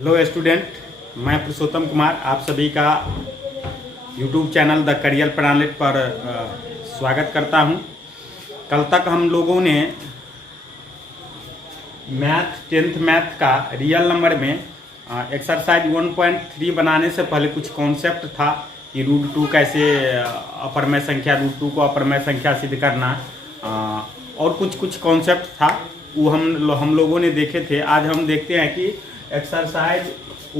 Hello student, मैं पुरुषोत्तम कुमार आप सभी का YouTube channel the career planet पर स्वागत करता हूं। कल तक हम लोगों ने टेंथ मैथ का रियल नंबर में एक्सरसाइज 1.3 बनाने से पहले कुछ कॉन्सेप्ट था कि √2 कैसे अपरमय संख्या √2 को अपरमय संख्या सिद्ध करना और कुछ कॉन्सेप्ट था वो हम लोगों ने देखे थे। आज हम देखते हैं कि एक्सरसाइज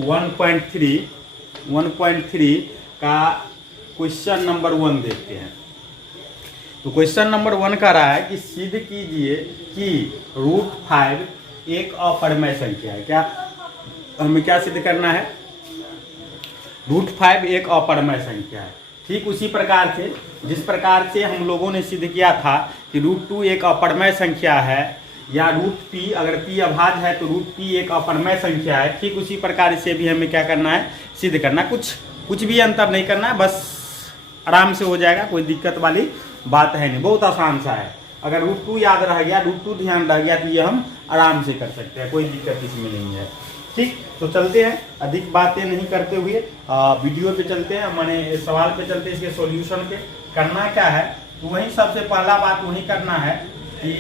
1.3 का क्वेश्चन नंबर 1 देखते हैं। तो क्वेश्चन नंबर 1 कह रहा है कि सिद्ध कीजिए कि √5 एक अपरमय संख्या है। क्या हमें क्या सिद्ध करना है? √5 एक अपरमय संख्या है। ठीक उसी प्रकार से जिस प्रकार से हम लोगों ने सिद्ध किया था कि √2 एक अपरमय संख्या है या √p, अगर p अभाज्य है तो √p एक अपरमय संख्या है। ठीक उसी प्रकार से भी हमें क्या करना है? सिद्ध करना। कुछ भी अंतर नहीं करना है, बस आराम से हो जाएगा, कोई दिक्कत वाली बात है नहीं, बहुत आसान सा है। अगर √2 याद रह गया, √2 ध्यान रह गया तो ये हम आराम से कर सकते हैं, कोई दिक्कत इसमें नहीं है। ठीक, तो चलते हैं, अधिक बातें नहीं करते हुए वीडियो पे चलते हैं, माने सवाल पे चलते हैं, इसके सॉल्यूशन पे। करना क्या है तो वही सबसे पहला बात वही करना है कि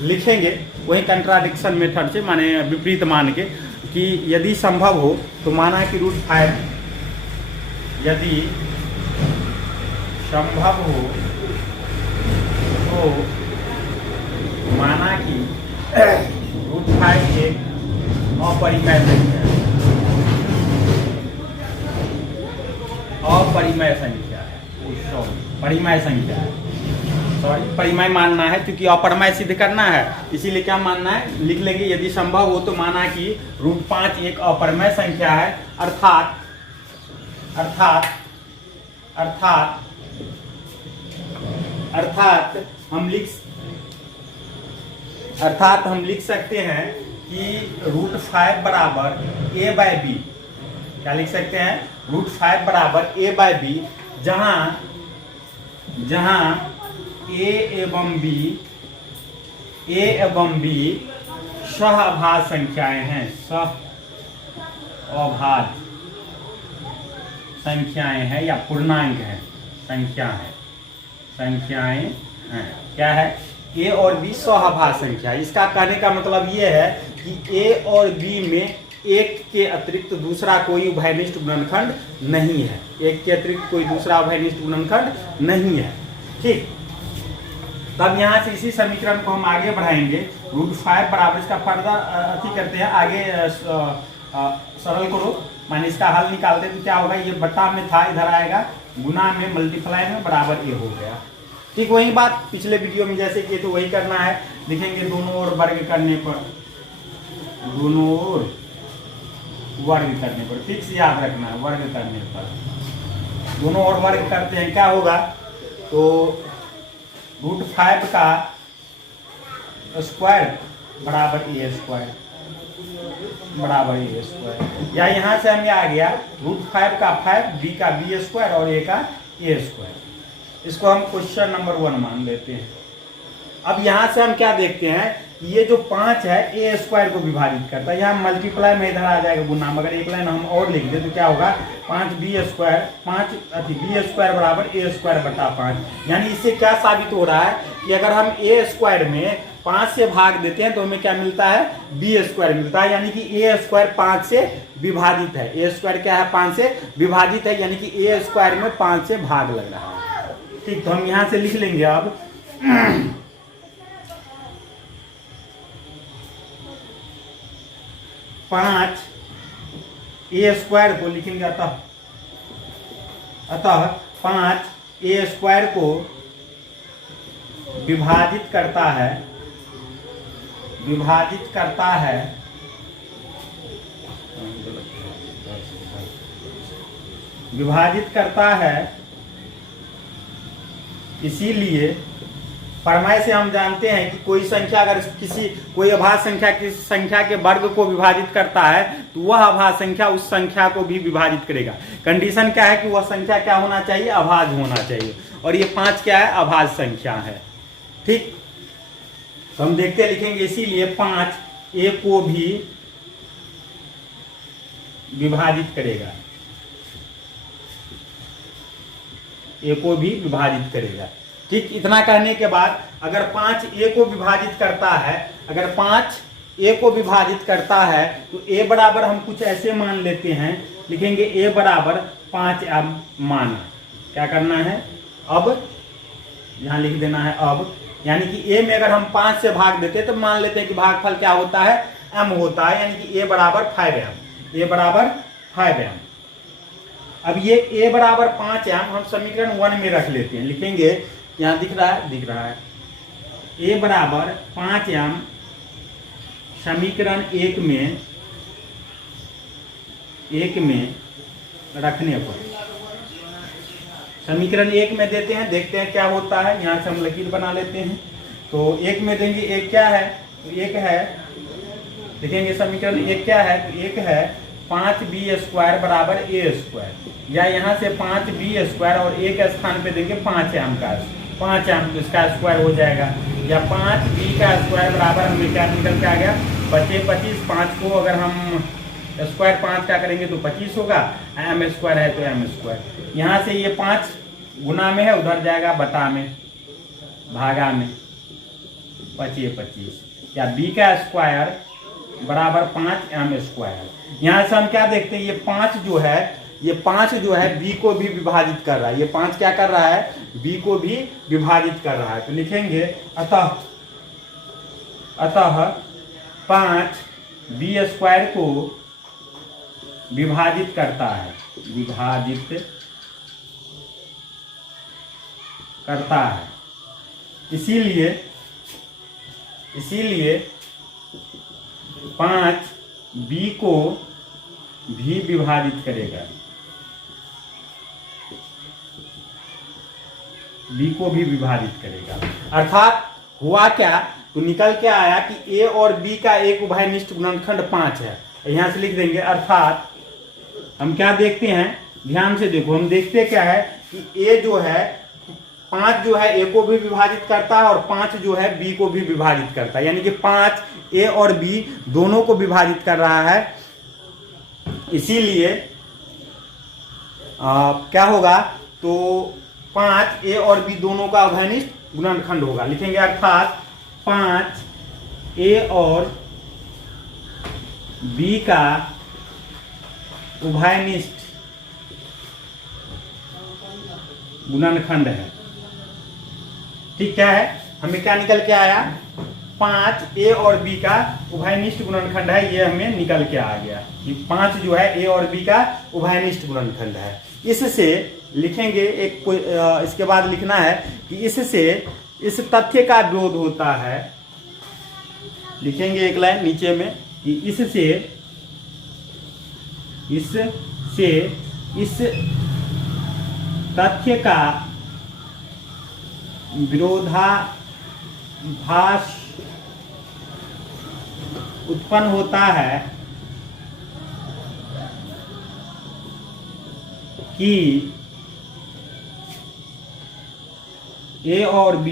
लिखेंगे वही कंट्राडिक्शन मेथड से, माने विपरीत मान के, कि यदि संभव हो तो माना कि √5 यदि संभव हो तो माना कि √5 एक अपरिमेय संख्या है, अपरिमेय संख्या है, परिमेय संख्या है, सॉरी परिमेय मानना है क्योंकि अपरमय सिद्ध करना है, इसीलिए क्या मानना है लिख लेंगे। यदि संभव हो तो माना कि √5 एक अपरमय संख्या है, अर्थात हम लिख सकते हैं कि √5 बराबर a/b। क्या लिख सकते हैं? √5 बराबर a/b, जहां a एवं b सहअभाज्य संख्याएं हैं, सहअभाज्य संख्याएं हैं या पूर्णांक है, संख्याएं हैं। क्या है? a और b सहअभाज्य संख्या। इसका कहने का मतलब ये है कि a और b में एक के अतिरिक्त दूसरा कोई उभयनिष्ठ गुणनखंड नहीं है, एक के अतिरिक्त कोई दूसरा उभयनिष्ठ गुणनखंड नहीं है। ठीक, तब यहाँ से इसी समीकरण को हम आगे बढ़ाएंगे। √5 बराबर, इसका फर्दर अति करते हैं, आगे सरल करो, माने इसका हल निकालते हैं तो क्या होगा? ये बटा में था, इधर आएगा गुना में, मल्टीप्लाई में, बराबर a हो गया। ठीक, वही बात पिछले वीडियो में जैसे किए तो वही करना है। लिखेंगे दोनों ओर वर्ग करने पर, दोनों ओर वर्ग करने पर, ठीक से याद रखना है, वर्ग करने पर, दोनों ओर वर्ग करते हैं क्या होगा? तो √5 का स्क्वायर बराबर a स्क्वायर, या यहाँ से हमें आ गया √5 का 5, b का b स्क्वायर और a का a स्क्वायर। इसको हम क्वेश्चन नंबर 1 मान लेते हैं। अब यहाँ से हम क्या देखते हैं कि ये जो 5 है a स्क्वायर को विभाजित करता है, यहाँ मल्टीप्लाई में इधर आ जाएगा गुना, मगर एक लाइन हम और लिख दे तो क्या होगा? 5b स्क्वायर, b स्क्वायर बराबर a स्क्वायर बटा 5। यानी इससे क्या साबित हो रहा है कि अगर हम a स्क्वायर में 5 से भाग देते हैं तो हमें क्या मिलता है? b स्क्वायर मिलता है, यानी कि a स्क्वायर 5 से विभाजित है। a स्क्वायर क्या है? 5 से विभाजित है, यानी कि a स्क्वायर में 5 से भाग लग रहा है। ठीक, तो हम यहाँ से लिख लेंगे अब 5 a स्क्वायर को लिखेंगे, अतः 5 a स्क्वायर को विभाजित करता है, इसीलिए प्रमेय से हम जानते हैं कि कोई संख्या अगर कोई अभाज्य संख्या किसी संख्या के वर्ग को विभाजित करता है तो वह अभाज्य संख्या उस संख्या को भी विभाजित करेगा। कंडीशन क्या है कि वह संख्या क्या होना चाहिए? अभाज्य होना चाहिए, और ये 5 क्या है? अभाज्य संख्या है। ठीक, तो हम देखते लिखेंगे, इसीलिए 5 a को भी विभाजित करेगा, ए को भी विभाजित करेगा। ठीक, इतना कहने के बाद अगर 5 ए को विभाजित करता है, अगर 5 ए को विभाजित करता है तो ए बराबर हम कुछ ऐसे मान लेते हैं, लिखेंगे ए बराबर 5m माना। क्या करना है, अब यहाँ लिख देना है अब, यानी कि ए में अगर हम 5 से भाग देते तो मान लेते हैं कि भागफल क्या होता है, m होता है, यानी कि ए बराबर 5m, ए बराबर 5m। अब ये a बराबर 5m हम समीकरण 1 में रख लेते हैं, लिखेंगे यहाँ दिख रहा है a बराबर 5m समीकरण 1 में रखने पर समीकरण 1 में देते हैं, देखते हैं क्या होता है। यहाँ से हम लकीर बना लेते हैं, तो 1 में देंगे, एक क्या है, तो 1 है, लिखेंगे समीकरण 1 क्या है, तो 1 है 5b² बराबर a², या यहाँ से 5b² और a के स्थान पे देंगे 5m का, 5m तो इसका स्क्वायर हो जाएगा, या 5b² बराबर हमें क्या निकल के आ गया, 25, 5 को अगर हम स्क्वायर 5 का करेंगे तो 25 होगा, m² है तो m², यहाँ से ये 5 गुना में है, उधर जाएगा बटा में, भागा में, 25, या b का स्क्वायर बराबर 5m²। यहाँ से हम क्या देखते हैं, ये 5 जो है b को भी विभाजित कर रहा है, ये 5 क्या कर रहा है, b को भी विभाजित कर रहा है, तो लिखेंगे अतः 5b² को विभाजित करता है, इसीलिए 5b को भी विभाजित करेगा, b को भी विभाजित करेगा। अर्थात हुआ क्या, तो निकल के आया कि a और b का एक उभयनिष्ठ गुणनखंड 5 है। यहां से लिख देंगे, अर्थात हम क्या देखते हैं, ध्यान से देखो, हम देखते क्या है कि a जो है 5 जो है a को भी विभाजित करता है और 5 जो है b को भी विभाजित करता है, यानी कि 5 a और b दोनों को विभाजित कर रहा है। इसीलिए क्या होगा, तो 5 a और b दोनों का उभयनिष्ठ गुणनखंड होगा, लिखेंगे अर्थात 5 a और b का उभयनिष्ठ गुणनखंड है। ठीक, क्या है, हमें क्या निकल के आया, 5 a और b का उभयनिष्ठ गुणनखंड है, ये हमें निकल के आ गया कि 5 जो है a और b का उभयनिष्ठ गुणनखंड है। इससे लिखेंगे इसके बाद लिखना है कि इससे इस तथ्य का विरोध होता है, लिखेंगे एक लाइन नीचे में कि इससे इस तथ्य का विरोधाभास उत्पन्न होता है कि a और b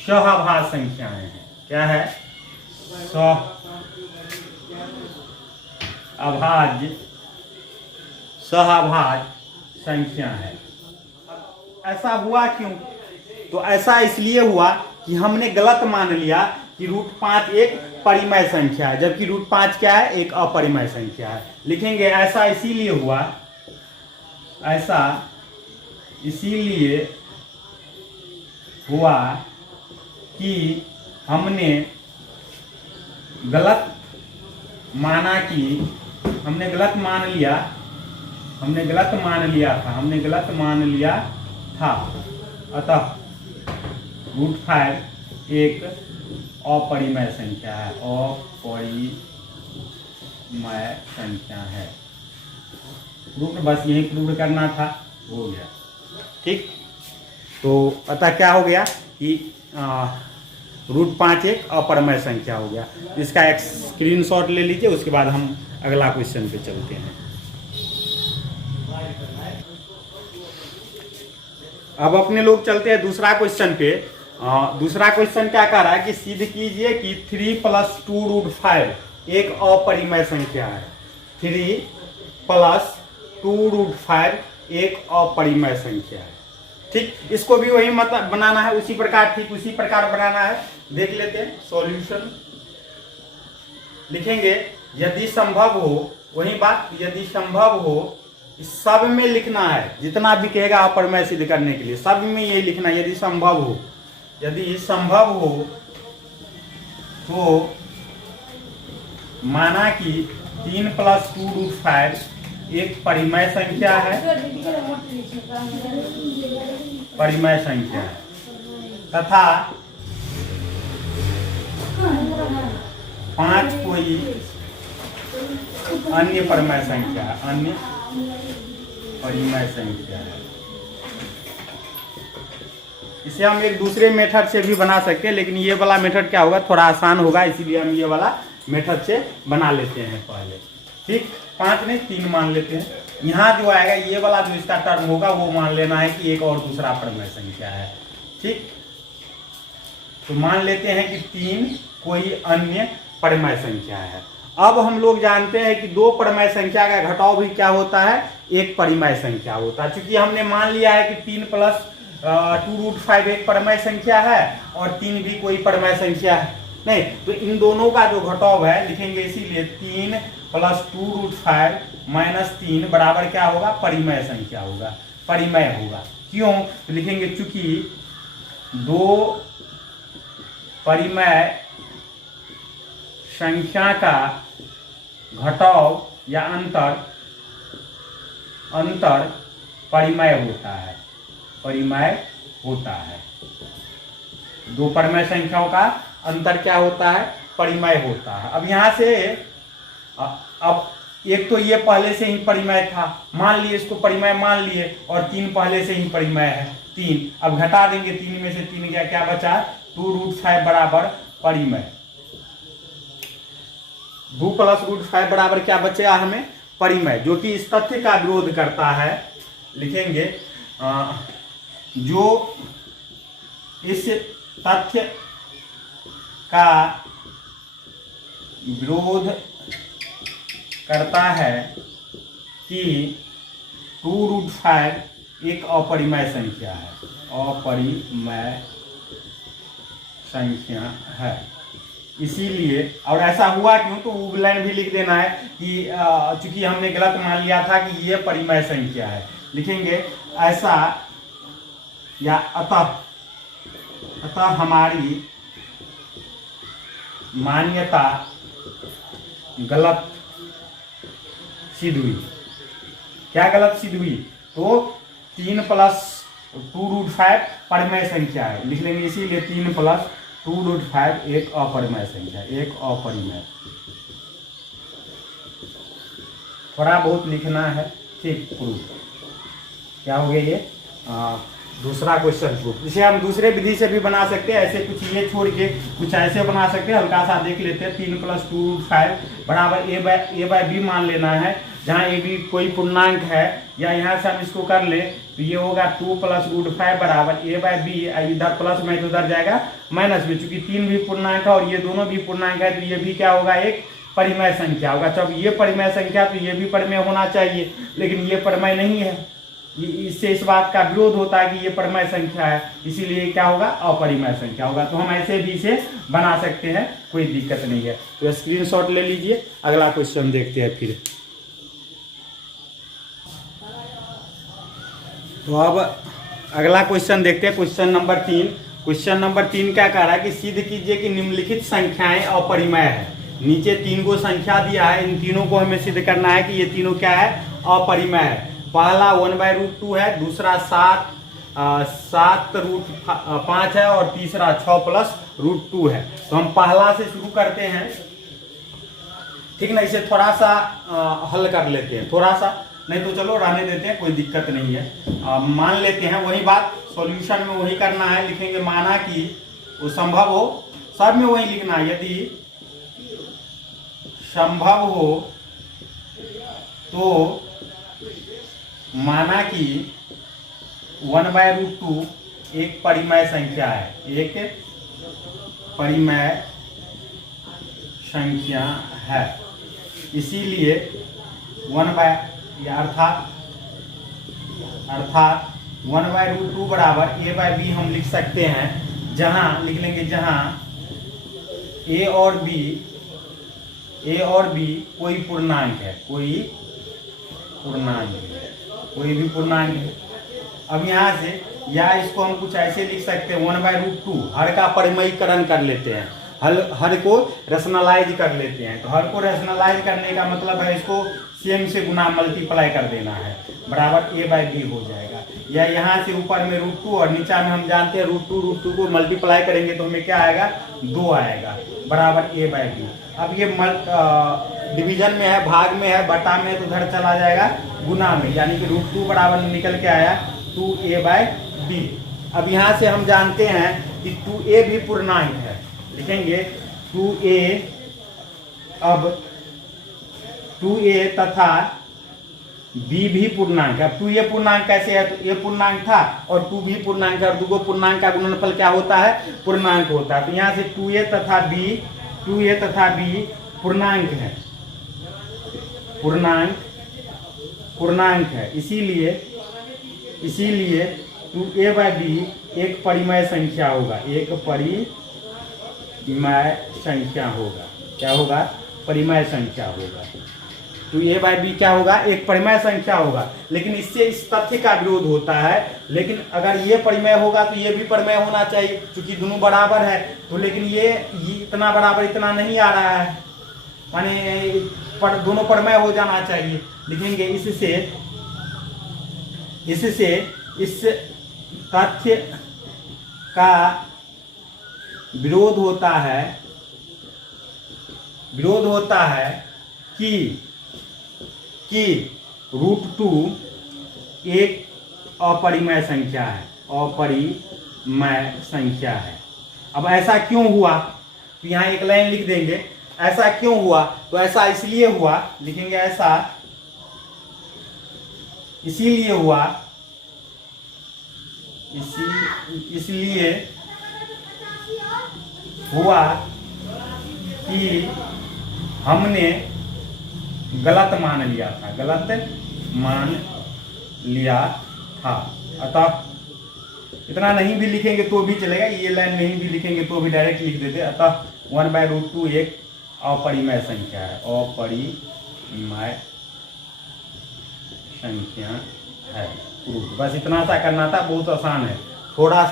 सहभाज्य संख्याएं हैं। क्या है, सहभाज्य संख्या है। ऐसा हुआ क्यों, तो ऐसा इसलिए हुआ कि हमने गलत मान लिया कि √5 एक परिमेय संख्या है, जबकि √5 क्या है, एक अपरिमेय संख्या है। लिखेंगे ऐसा इसीलिए हुआ कि हमने गलत मान लिया था, अतः √5 एक अपरिमेय संख्या है, प्रूव बस यही प्रूव करना था, हो गया। ठीक, तो अतः क्या हो गया कि √5 एक अपरिमेय संख्या हो गया। इसका एक स्क्रीनशॉट ले लीजिए, उसके बाद हम अगला क्वेश्चन पे चलते हैं। अब अपने लोग चलते हैं दूसरा क्वेश्चन पे। दूसरा क्वेश्चन क्या कह रहा है कि सिद्ध कीजिए कि 3 + 2 √5 एक अपरिमेय संख्या है। 3 प्लस 2√5 एक अपरिमेय संख्या है। ठीक, इसको भी वही मतलब बनाना है, उसी प्रकार, ठीक उसी प्रकार बनाना है। देख लेते हैं सॉल्यूशन। लिखेंगे यदि संभव हो, वही बात, यदि संभव हो सब में लिखना है, जितना भी कहेगा अपरिमेय सिद्ध करने के लिए सब में यही लिखना है। यदि संभव हो, यदि संभव हो तो माना कि 3 प्लस 2√5 एक परिमेय संख्या है, परिमेय संख्या है, तथा 5 कोई अन्य परिमेय संख्या है, अन्य परिमेय संख्या है। इसे हम एक दूसरे मेथड से भी बना सकते हैं, लेकिन ये वाला मेथड क्या होगा, थोड़ा आसान होगा, इसीलिए हम ये वाला मेथड से बना लेते हैं पहले। ठीक, 5 नहीं 3 मान लेते हैं। यहाँ जो आएगा ये वाला जो इसका टर्म होगा वो मान लेना है कि एक और दूसरा परिमेय संख्या है। ठीक, तो मान लेते हैं कि 3 कोई अन्य परिमेय संख्या है। अब हम लोग जानते हैं कि 2 परिमेय संख्या का घटाव भी क्या होता है, एक परिमेय संख्या होता है। चूंकि हमने मान लिया है कि 3 प्लस 2√5 एक परिमेय संख्या है और 3 भी कोई परिमेय संख्या है नहीं, तो इन दोनों का जो घटाव है लिखेंगे, इसीलिए 3 प्लस 2√5 माइनस 3 बराबर क्या होगा, परिमेय संख्या होगा, परिमेय होगा। क्यों, तो लिखेंगे चूंकि 2 परिमेय संख्या का घटाव या अंतर परिमेय होता है, परिमेय होता है। 2 परिमेय संख्याओं का अंतर क्या होता है, परिमेय होता है। अब यहां से अब एक तो ये पहले से ही परिमेय था, मान लिए इसको परिमेय मान लिए, और 3 पहले से ही परिमेय है 3। अब घटा देंगे, 3 में से 3 गया, क्या बचा, 2√5 बराबर परिमेय। 2 प्लस √5 बराबर क्या बचेगा हमें, परिमेय, जो कि इस तथ्य का विरोध करता है। लिखेंगे जो इस तथ्य का विरोध करता है कि 2√5 एक अपरिमेय संख्या है, अपरिमेय संख्या है। इसीलिए, और ऐसा हुआ क्यों, तो वो लाइन भी लिख देना है कि चूंकि हमने गलत मान लिया था कि ये परिमेय संख्या है। लिखेंगे ऐसा या अतः हमारी मान्यता गलत सिद्ध हुई। क्या गलत सिद्ध हुई, तो 3 प्लस 2√5 परिमेय संख्या है, लिख लेंगे, इसीलिए 3 प्लस 2√5 एक अपरिमेय संख्या, एक अपरिमेय। थोड़ा बहुत लिखना है। ठीक, प्रूफ क्या हो गया ये, दूसरा क्वेश्चन प्रूफ। इसे हम दूसरे विधि से भी बना सकते हैं, ऐसे कुछ ये छोड़ के कुछ ऐसे बना सकते हैं। हल्का सा देख लेते हैं, 3 प्लस 2√5 बराबर ए बाय बी मान लेना है, जहाँ ए भी कोई पूर्णांक है, या यहाँ से हम इसको कर ले तो ये होगा 2 प्लस √5 बराबर ए बाय बी। इधर प्लस में तो उधर जाएगा माइनस में, चूंकि 3 भी पूर्णांक है और ये दोनों भी पूर्णांक है, तो ये भी क्या होगा, एक परिमेय संख्या होगा। जब ये परिमेय संख्या तो ये भी परिमेय होना चाहिए, लेकिन ये परिमेय नहीं है। इससे इस बात का विरोध होता है कि ये परिमेय संख्या है, इसीलिए क्या होगा, अपरिमेय संख्या होगा। तो हम ऐसे भी इसे बना सकते हैं, कोई दिक्कत नहीं है। तो स्क्रीनशॉट ले लीजिए, अगला क्वेश्चन देखते हैं फिर। तो अब अगला क्वेश्चन देखते हैं, क्वेश्चन नंबर 3। क्वेश्चन नंबर 3 क्या कह रहा है कि सिद्ध कीजिए कि निम्नलिखित संख्याएं अपरिमेय है। नीचे 3 को संख्या दिया है, इन तीनों को हमें सिद्ध करना है कि ये तीनों क्या है, अपरिमेय है। पहला 1/√2 है, दूसरा 7√5 है, और तीसरा 6 प्लस √2 है। तो हम पहला से शुरू करते हैं, ठीक ना। इसे थोड़ा सा हल कर लेते हैं, थोड़ा सा, नहीं तो चलो रहने देते हैं, कोई दिक्कत नहीं है। मान लेते हैं, वही बात सॉल्यूशन में वही करना है। लिखेंगे माना कि वो संभव हो, सब में वही लिखना है। यदि संभव हो तो माना कि 1/√2 एक परिमेय संख्या है, एक परिमेय संख्या है। इसीलिए 1/, अर्थात 1/√2 बराबर a/b हम लिख सकते हैं, जहां लिख लेंगे जहां a और b कोई पूर्णांक है, कोई भी पूर्णांक है। अब यहाँ से या इसको हम कुछ ऐसे लिख सकते हैं 1/√2, हर का परिमयीकरण कर लेते हैं, हर को रैशनलाइज कर लेते हैं। तो हर को रैशनलाइज करने का मतलब है इसको सेम से गुना मल्टीप्लाई कर देना है, बराबर a/b हो जाएगा। या यहाँ से ऊपर में √2 और नीचा में हम जानते हैं √2 को मल्टीप्लाई करेंगे तो हमें क्या आएगा, 2 आएगा, बराबर a/b। अब ये डिवीजन में है, भाग में है, बटा में है, तो उधर चला जाएगा गुना में, यानी कि √2 बराबर निकल के आया 2a/b। अब यहाँ से हम जानते हैं कि 2a भी पूर्णांक है, लिखेंगे 2a। अब 2a तथा b भी पूर्णांक है। अब 2a पूर्णांक कैसे है, तो a पूर्णांक था और 2 भी पूर्णांक है, और दो पूर्णांक का गुणनफल क्या होता है, पूर्णांक होता है। तो यहाँ से 2a तथा b पूर्णांक है, पूर्णांक है। इसीलिए 2a/b एक परिमेय संख्या होगा, एक परिमेय संख्या होगा। क्या होगा, परिमेय संख्या होगा। 2a/b क्या होगा, एक परिमेय संख्या होगा। लेकिन इससे इस तथ्य का विरोध होता है, लेकिन अगर ये परिमेय होगा तो ये भी परिमेय होना चाहिए, क्योंकि दोनों बराबर है। तो लेकिन ये इतना बराबर इतना नहीं आ रहा है, माने दोनों परिमेय हो जाना चाहिए। लिखेंगे इससे इस तथ्य का विरोध होता है कि √2 एक अपरिमेय संख्या है, अब ऐसा क्यों हुआ, तो यहाँ एक लाइन लिख देंगे, ऐसा क्यों हुआ, तो ऐसा इसलिए हुआ, लिखेंगे ऐसा इसलिए हुआ कि हमने गलत मान लिया था। अतः इतना नहीं भी लिखेंगे तो भी चलेगा, ये लाइन नहीं भी लिखेंगे तो भी डायरेक्ट लिख देते। अतः 1/√2 एक अपरिमेय संख्या है, अपरिमेय संख्या है। बस इतना सा करना था, बहुत आसान है। थोड़ा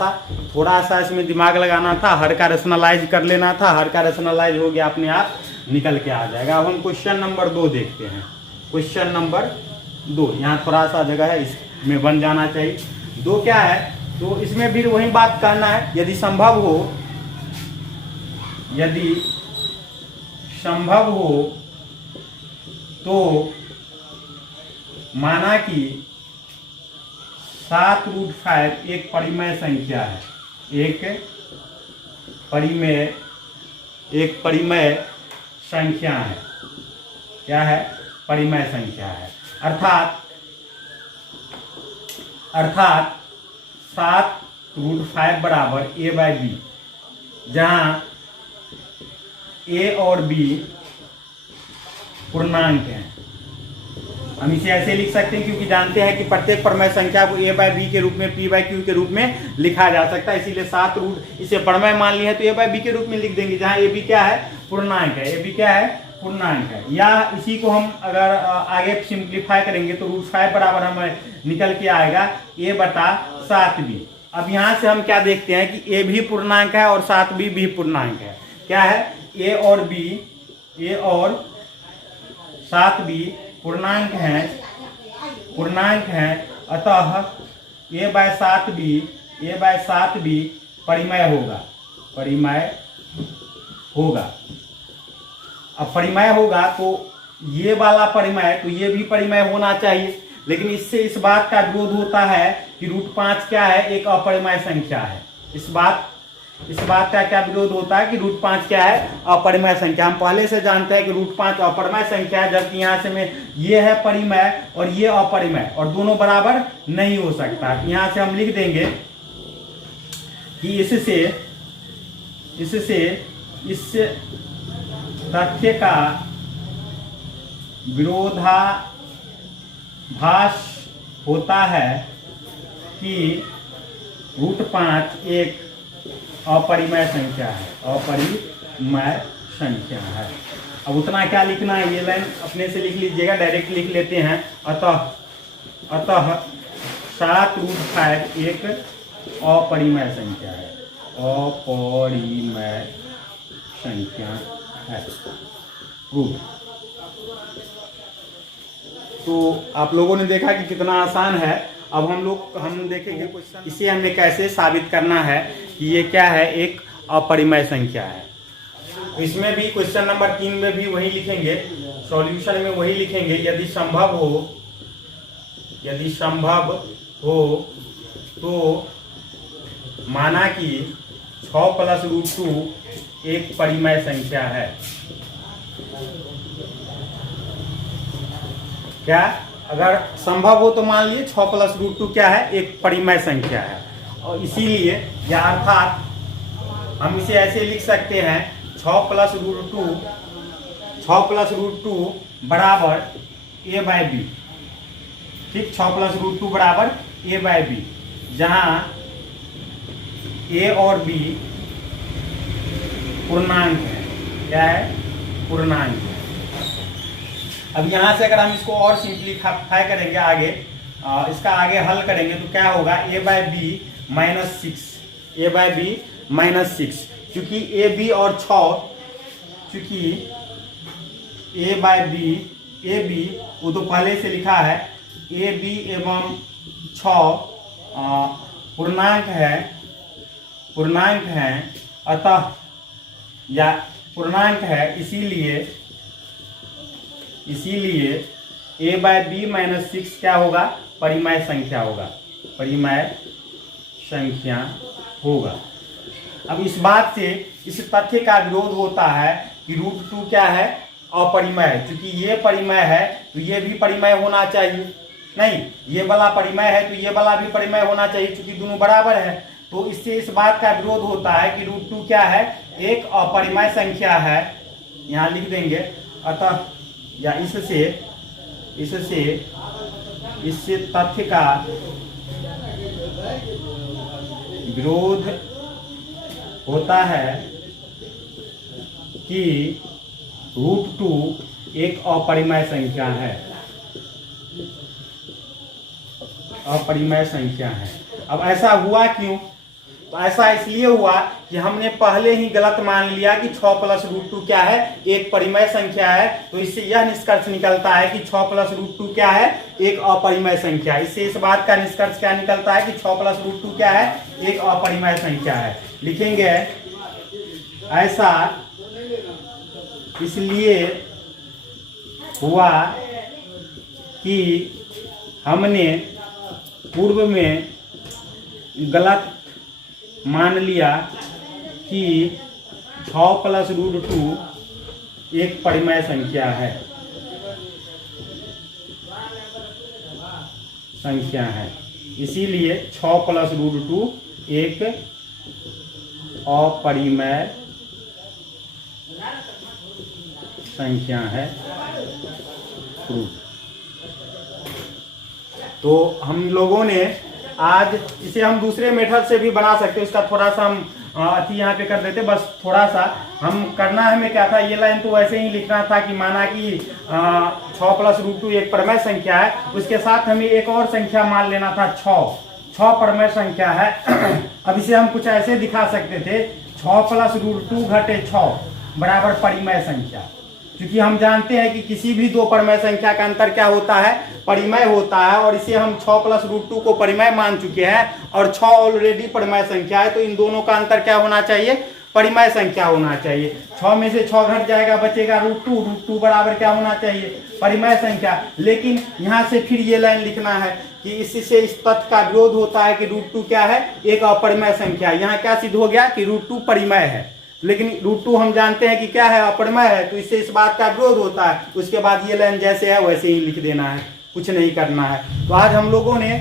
सा इसमें दिमाग लगाना था, हर का रैशनलाइज कर लेना था, हर का रैशनलाइज हो गया, अपने आप निकल के आ जाएगा। अब हम क्वेश्चन नंबर 2 देखते हैं। क्वेश्चन नंबर 2, यहाँ थोड़ा सा जगह है, इसमें बन जाना चाहिए। 2 क्या है, तो इसमें भी वही बात करना है, यदि संभव हो तो माना कि 7√5 एक परिमेय संख्या है, एक परिमेय संख्या है। क्या है, परिमेय संख्या है। अर्थात 7√5 बराबर a/b, जहां a और b पूर्णांक हैं। हम इसे ऐसे लिख सकते हैं क्योंकि जानते हैं कि प्रत्येक परिमेय संख्या को a/b के रूप में, p/q के रूप में लिखा जा सकता है। इसीलिए 7 इसे परिमेय मान लिया है तो a/b के रूप में लिख देंगे, जहां ab क्या है, पूर्णांक है। ab क्या है, पूर्णांक है। या इसी को हम अगर आगे सिंप्लीफाई करेंगे तो √5 बराबर हमें निकल के आएगा a/7b। अब यहाँ से हम क्या देखते हैं कि a भी पूर्णांक है और 7b भी पूर्णांक है। क्या है, a और 7b पूर्णांक हैं। अतः a/7b परिमेय होगा। अब परिमेय होगा तो ये वाला परिमेय, तो ये भी परिमेय होना चाहिए। लेकिन इससे इस बात का विरोध होता है कि √5 क्या है, एक अपरिमेय संख्या है। इस बात का क्या विरोध होता है कि √5 क्या है, अपरिमेय संख्या। हम पहले से जानते हैं कि √5 अपरिमेय संख्या है, जबकि यहाँ से में ये है परिमेय और ये अपरिमेय, और दोनों बराबर नहीं हो सकता। यहाँ से हम लिख देंगे कि इससे इस तथ्य का विरोधाभास होता है कि √5 एक अपरिमेय संख्या है, अपरिमेय संख्या है। अब उतना क्या लिखना है, ये लाइन अपने से लिख लीजिएगा, डायरेक्ट लिख लेते हैं। अतः 7√5 एक अपरिमेय संख्या है, अपरिमेय संख्या है। प्रूफ। तो आप लोगों ने देखा कि कितना आसान है। अब हम देखेंगे क्वेश्चन, इसे हमें कैसे साबित करना है कि ये क्या है, एक अपरिमेय संख्या है। इसमें भी क्वेश्चन नंबर 3 में भी वही लिखेंगे, सॉल्यूशन में वही लिखेंगे। यदि संभव हो तो माना कि 6 + √2 एक परिमेय संख्या है। क्या, अगर संभव हो तो मान लिए 6 + √2 क्या है, एक परिमेय संख्या है। और इसीलिए या अर्थात हम इसे ऐसे लिख सकते हैं, 6 + √2 बराबर a/b। ठीक, 6 + √2 बराबर a/b, जहां a और b पूर्णांक है। क्या है, पूर्णांक है। अब यहाँ से अगर हम इसको और सिंप्लीफाई करेंगे आगे, इसका आगे हल करेंगे तो क्या होगा, a/b - 6, क्योंकि ab और 6, क्योंकि ab वो तो पहले से लिखा है, ab एवं 6 पूर्णांक है, अतः या पूर्णांक है, इसीलिए a/b - 6 क्या होगा, परिमेय संख्या होगा, परिमेय संख्या होगा। अब इस बात से इस तथ्य का विरोध होता है कि √2 क्या है, अपरिमेय है। क्योंकि ये परिमेय है तो ये भी परिमेय होना चाहिए, नहीं, ये वाला परिमेय है तो ये वाला भी परिमेय होना चाहिए, क्योंकि दोनों बराबर है। तो इससे इस बात का विरोध होता है कि √2 क्या है, एक अपरिमेय संख्या है। यहाँ लिख देंगे, अतः या इससे तथ्य का विरोध होता है कि √2 एक अपरिमेय संख्या है, अपरिमेय संख्या है। अब ऐसा हुआ क्यों, तो ऐसा इसलिए हुआ कि हमने पहले ही गलत मान लिया कि 6 + √2 क्या है, एक परिमेय संख्या है। तो इससे यह निष्कर्ष निकलता है कि 6 + √2 क्या है, एक अपरिमेय संख्या। इससे इस बात का निष्कर्ष क्या निकलता है कि 6 + √2 क्या है, एक अपरिमेय संख्या है। लिखेंगे ऐसा इसलिए हुआ कि हमने पूर्व में गलत मान लिया कि 6 + √2 एक परिमेय संख्या है, इसीलिए 6 + √2 एक अपरिमेय संख्या है। तो हम लोगों ने आज इसे हम दूसरे मेथड से भी बना सकते हैं, उसका थोड़ा सा हम अति यहाँ पे कर देते, बस थोड़ा सा हम करना हमें क्या था, ये लाइन तो वैसे ही लिखना था कि माना कि 6 + √2 एक परिमेय संख्या है, उसके साथ हमें एक और संख्या मान लेना था 6 परिमेय संख्या है। अब इसे हम कुछ ऐसे दिखा सकते थे, 6 + √2 - 6 बराबर परिमेय संख्या। क्योंकि हम जानते हैं कि किसी भी दो परिमेय संख्या का अंतर क्या होता है, परिमेय होता है। और इसे हम 6 + √2 को परिमेय मान चुके हैं और 6 ऑलरेडी परिमेय संख्या है, तो इन दोनों का अंतर क्या होना चाहिए, परिमेय संख्या होना चाहिए। 6 में से 6 घट जाएगा, बचेगा √2 बराबर क्या होना चाहिए, परिमेय संख्या। लेकिन यहाँ से फिर ये लाइन लिखना है कि इससे इस तथ्य का विरोध होता है कि √2 क्या है, एक अपरिमेय संख्या। यहाँ क्या सिद्ध हो गया कि √2 परिमेय है, लेकिन √2 हम जानते हैं कि क्या है, अपरिमेय है, तो इससे इस बात का विरोध होता है। उसके बाद ये लाइन जैसे है वैसे ही लिख देना है, कुछ नहीं करना है। तो आज हम लोगों ने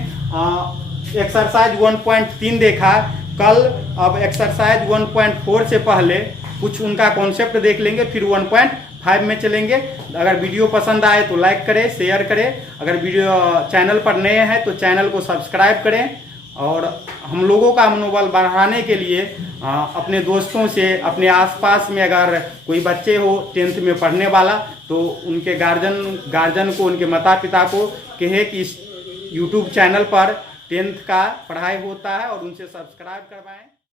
एक्सरसाइज 1.3 देखा। कल अब एक्सरसाइज 1.4 से पहले कुछ उनका कॉन्सेप्ट देख लेंगे, फिर 1.5 5 में चलेंगे। अगर वीडियो पसंद आए तो लाइक करें, शेयर करें। अगर वीडियो चैनल पर नए हैं तो चैनल को सब्सक्राइब करें। और हम लोगों का मनोबल बढ़ाने के लिए अपने दोस्तों से, अपने आसपास में अगर कोई बच्चे हो 10th में पढ़ने वाला तो उनके गार्जियन को, उनके माता पिता को कहे कि इस YouTube चैनल पर 10th का पढ़ाई होता है और उनसे सब्सक्राइब करवाएं।